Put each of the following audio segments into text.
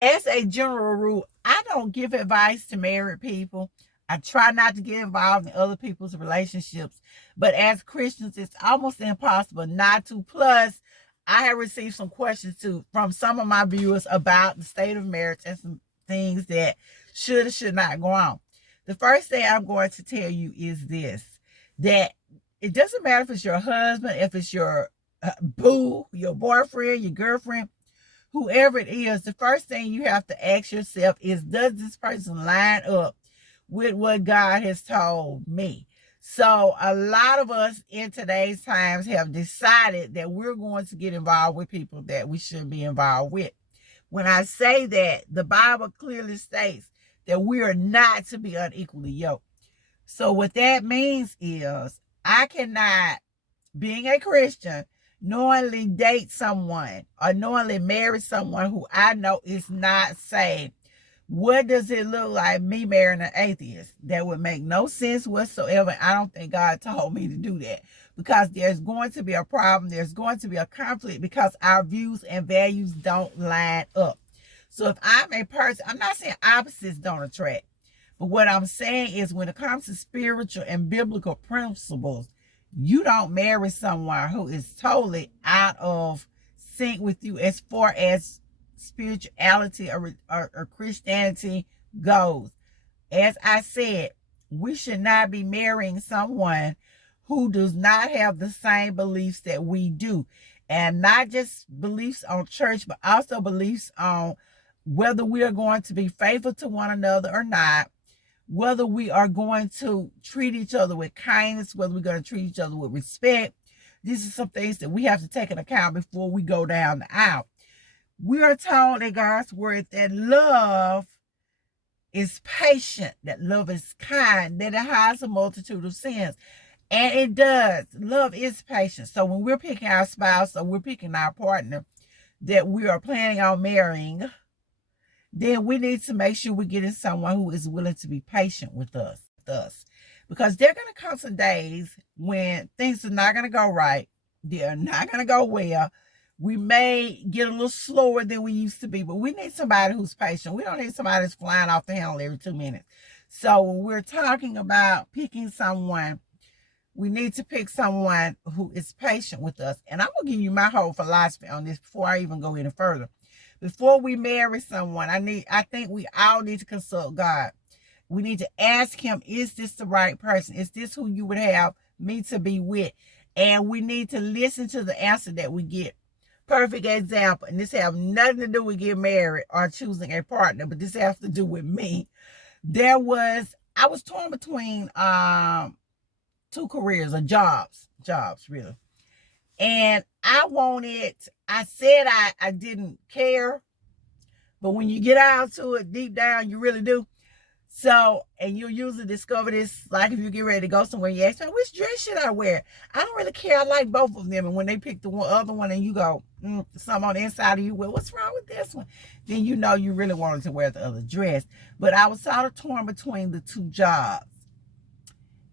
As a general rule, I don't give advice to married people. I try not to get involved in other people's relationships. But as Christians, it's almost impossible not to. Plus, I have received some questions too from some of my viewers about the state of marriage and some things that should or should not go on. The first thing I'm going to tell you is this, that it doesn't matter if it's your husband, if it's your boo, your boyfriend, your girlfriend, whoever it is, the first thing you have to ask yourself is, does this person line up with what God has told me? So a lot of us in today's times have decided that we're going to get involved with people that we shouldn't be involved with. When I say that, the Bible clearly states that we are not to be unequally yoked. So what that means is, I cannot, being a Christian, knowingly date someone or knowingly marry someone who I know is not saved. What does it look like me marrying an atheist? That would make no sense whatsoever. I don't think God told me to do that, because there's going to be a problem. There's going to be a conflict because our views and values don't line up. So if I'm a person, I'm not saying opposites don't attract, but what I'm saying is, when it comes to spiritual and biblical principles, you don't marry someone who is totally out of sync with you as far as spirituality or Christianity goes. As I said, we should not be marrying someone who does not have the same beliefs that we do. And not just beliefs on church, but also beliefs on whether we are going to be faithful to one another or not, whether we are going to treat each other with kindness, whether we're going to treat each other with respect. These are some things that we have to take into account before we go down the aisle. We are told in God's word that love is patient, that love is kind, that it hides a multitude of sins. And it does. Love is patient. So when we're picking our spouse or we're picking our partner that we are planning on marrying, then we need to make sure we're getting someone who is willing to be patient with us. Because there are going to come some days when things are not going to go right. They're not going to go well. We may get a little slower than we used to be, but we need somebody who's patient. We don't need somebody that's flying off the handle every 2 minutes. So when we're talking about picking someone, we need to pick someone who is patient with us. And I'm going to give you my whole philosophy on this before I even go any further. Before we marry someone, I think we all need to consult God. We need to ask him, is this the right person? Is this who you would have me to be with? And we need to listen to the answer that we get. Perfect example, and this has nothing to do with getting married or choosing a partner, but this has to do with me. I was torn between two careers or jobs really. And I said I didn't care, but when you get out to it deep down, you really do. So, and you'll usually discover this, like if you get ready to go somewhere, you ask me, which dress should I wear? I don't really care. I like both of them. And when they pick the other one and you go, something on the inside of you, well, what's wrong with this one? Then you know you really wanted to wear the other dress. But I was sort of torn between the two jobs.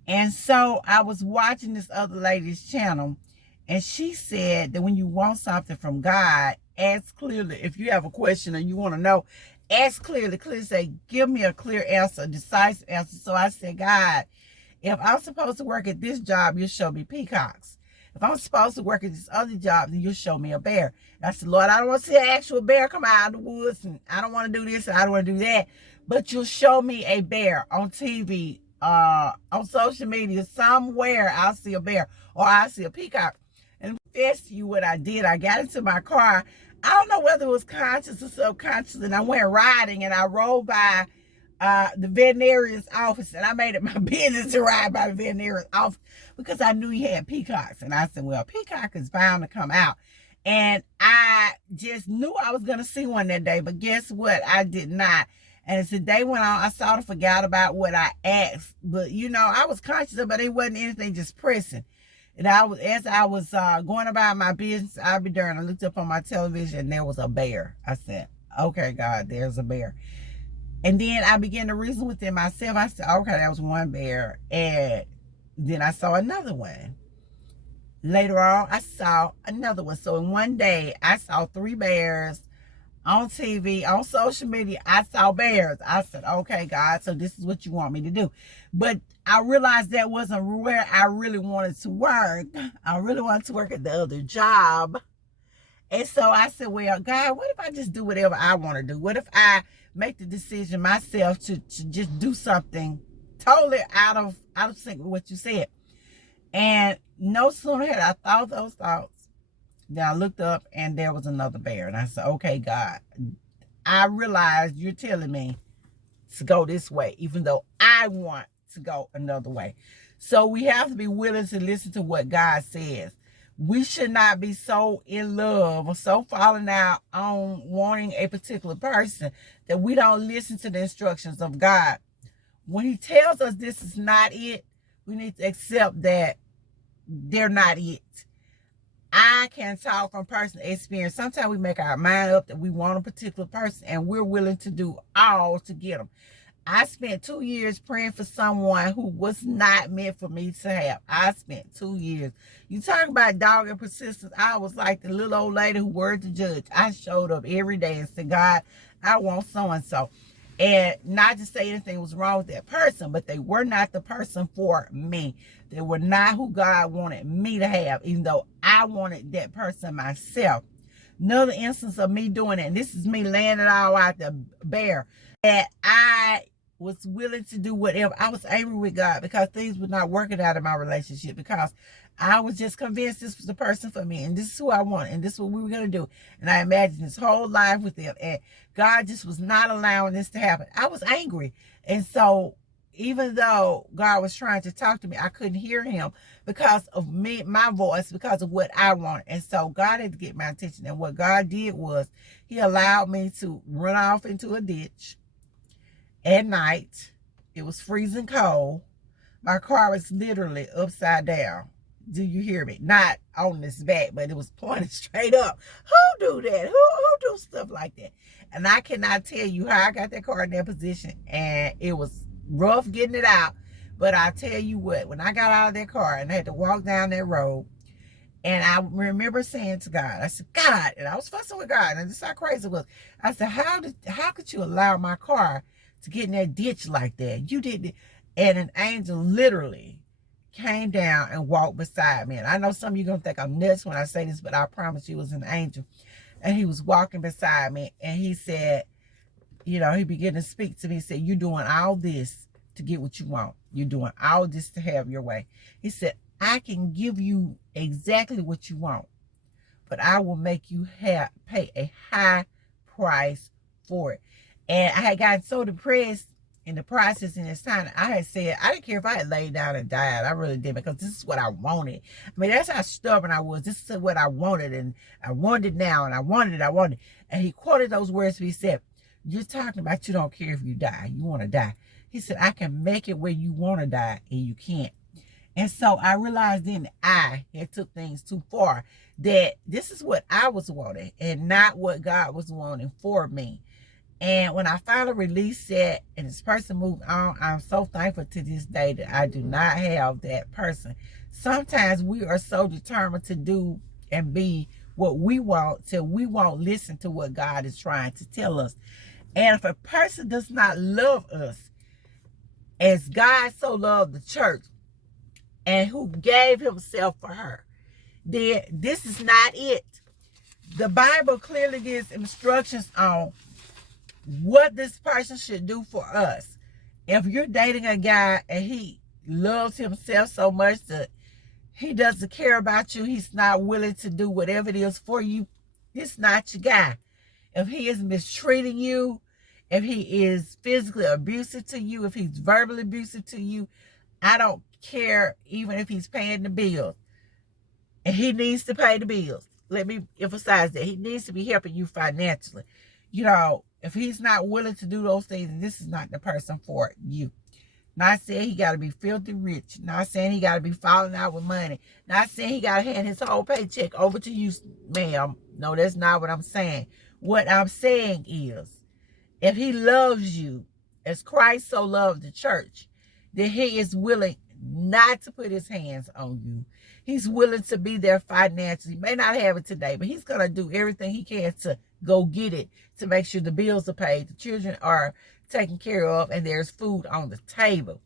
And so I was watching this other lady's channel, and she said that when you want something from God, ask clearly. If you have a question and you want to know, ask clearly. Clearly say, give me a clear answer, a decisive answer. So I said, God, if I'm supposed to work at this job, you'll show me peacocks. If I'm supposed to work at this other job, then you'll show me a bear. And I said, Lord, I don't want to see an actual bear come out of the woods, and I don't want to do this, and I don't want to do that. But you'll show me a bear on TV, on social media, somewhere I'll see a bear or I'll see a peacock. And confess to you what I did. I got into my car. I don't know whether it was conscious or subconscious, and I went riding and I rode by the veterinarian's office, and I made it my business to ride by the veterinarian's office because I knew he had peacocks. And I said, well, a peacock is bound to come out. And I just knew I was going to see one that day, but guess what? I did not. And as the day went on, I sort of forgot about what I asked. But, I was conscious of it, but it wasn't anything just pressing. And as I was going about my business, I looked up on my television and there was a bear. I said, okay, God, there's a bear. And then I began to reason within myself. I said, okay, that was one bear. And then I saw another one. Later on, I saw another one. So in one day, I saw 3 bears. on TV, on social media, I saw bears. I said, okay, God, so this is what you want me to do. But I realized that wasn't where I really wanted to work. I really wanted to work at the other job. And so I said, well, God, what if I just do whatever I want to do? What if I make the decision myself to just do something totally out of sync with what you said? And no sooner had I thought those thoughts, then I looked up and there was another bear. And I said, okay, God, I realized you're telling me to go this way, even though I want to go another way. So we have to be willing to listen to what God says. We should not be so in love or so falling out on wanting a particular person that we don't listen to the instructions of God. When he tells us this is not it, we need to accept that they're not it. I can talk from personal experience. Sometimes we make our mind up that we want a particular person and we're willing to do all to get them. I spent 2 years praying for someone who was not meant for me to have. I spent 2 years. You talk about dog and persistence. I was like the little old lady who worried the judge. I showed up every day and said, God, I want so-and-so. And not to say anything was wrong with that person, but they were not the person for me. They were not who God wanted me to have, even though I wanted that person myself. Another instance of me doing it, and this is me laying it all out the bare, that I was willing to do whatever. I was angry with God because things were not working out in my relationship, because I was just convinced this was the person for me and this is who I want and this is what we were going to do. And I imagined this whole life with them, and God just was not allowing this to happen. I was angry. And so even though God was trying to talk to me, I couldn't hear him because of me, my voice, because of what I wanted. And so God had to get my attention. And what God did was he allowed me to run off into a ditch at night. It was freezing cold. My car was literally upside down. Do you hear me? Not on its back, but it was pointed straight up. Who do that? Who do stuff like that? And I cannot tell you how I got that car in that position. And it was rough getting it out. But I tell you what, when I got out of that car and I had to walk down that road, and I remember saying to God, I said, God, and I was fussing with God, and this is how crazy it was. I said, how could you allow my car to get in that ditch like that? You didn't. And an angel literally came down and walked beside me. And I know some of you are going to think I'm nuts when I say this, but I promise you it was an angel. And he was walking beside me, and he said, you know, he began to speak to me. He said, you're doing all this to get what you want. You're doing all this to have your way. He said, I can give you exactly what you want, but I will make you pay a high price for it. And I had gotten so depressed in the process in this time, I had said, I didn't care if I had laid down and died. I really did, because this is what I wanted. I mean, that's how stubborn I was. This is what I wanted, and I wanted it now, and I wanted it. And he quoted those words. He said, you're talking about you don't care if you die. You want to die. He said, I can make it where you want to die, and you can't. And so I realized then I had took things too far, that this is what I was wanting and not what God was wanting for me. And when I finally released that and this person moved on, I'm so thankful to this day that I do not have that person. Sometimes we are so determined to do and be what we want till we won't listen to what God is trying to tell us. And if a person does not love us as God so loved the church and who gave himself for her, then this is not it. The Bible clearly gives instructions on what this person should do for us. If you're dating a guy and he loves himself so much that he doesn't care about you, he's not willing to do whatever it is for you, this is not your guy. If he is mistreating you, if he is physically abusive to you, if he's verbally abusive to you, I don't care even if he's paying the bills. And he needs to pay the bills. Let me emphasize that. He needs to be helping you financially. You know, if he's not willing to do those things, then this is not the person for you. Not saying he got to be filthy rich. Not saying he got to be falling out with money. Not saying he got to hand his whole paycheck over to you, ma'am. No, that's not what I'm saying. What I'm saying is, if he loves you as Christ so loved the church, then he is willing not to put his hands on you. He's willing to be there financially. He may not have it today, but he's going to do everything he can to go get it to make sure the bills are paid, the children are taken care of, and there's food on the table.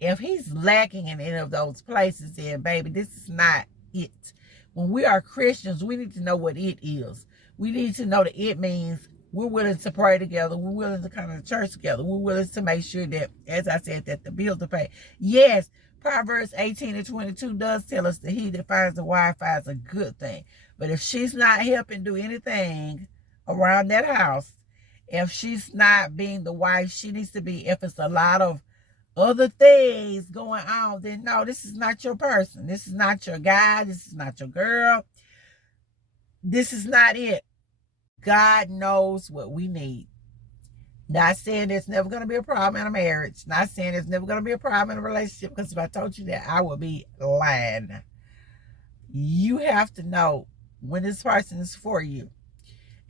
If he's lacking in any of those places, then baby, this is not it. When we are Christians, we need to know what it is. We need to know that it means we're willing to pray together. We're willing to come to church together. We're willing to make sure that, as I said, that the bills are paid. Yes, Proverbs 18:22 does tell us that he that finds a wife finds a good thing. But if she's not helping do anything around that house, if she's not being the wife she needs to be, if it's a lot of other things going on, then no, this is not your person. This is not your guy. This is not your girl. This is not it. God knows what we need. Not saying there's never going to be a problem in a marriage. Not saying there's never going to be a problem in a relationship, because if I told you that, I would be lying. You have to know when this person is for you.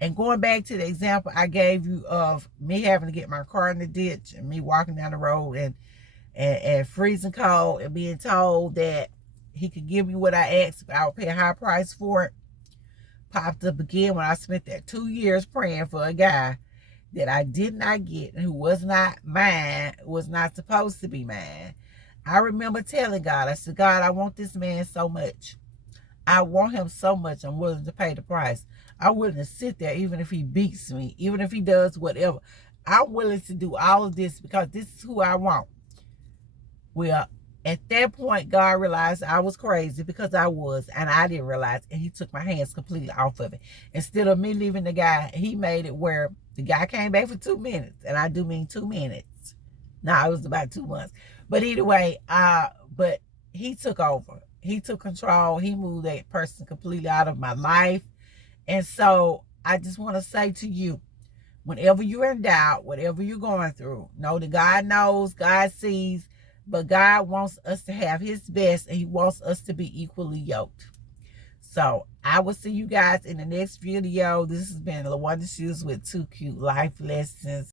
And going back to the example I gave you of me having to get my car in the ditch and me walking down the road and freezing cold and being told that he could give me what I asked, but I would pay a high price for it, popped up again when I spent that 2 years praying for a guy that I did not get and who was not mine, was not supposed to be mine. I remember telling God, I said, God, I want this man so much. I want him so much, I'm willing to pay the price. I'm willing to sit there even if he beats me, even if he does whatever. I'm willing to do all of this because this is who I want. Well, at that point, God realized I was crazy, because I was, and I didn't realize, and he took my hands completely off of it. Instead of me leaving the guy, he made it where the guy came back for 2 minutes, and I do mean 2 minutes. No, it was about 2 months. But either way, but he took over. He took control. He moved that person completely out of my life. And so I just want to say to you, whenever you're in doubt, whatever you're going through, know that God knows, God sees, but God wants us to have his best, and he wants us to be equally yoked. So I will see you guys in the next video. This has been LaWanda Shoes with 2 Cute Life Lessons.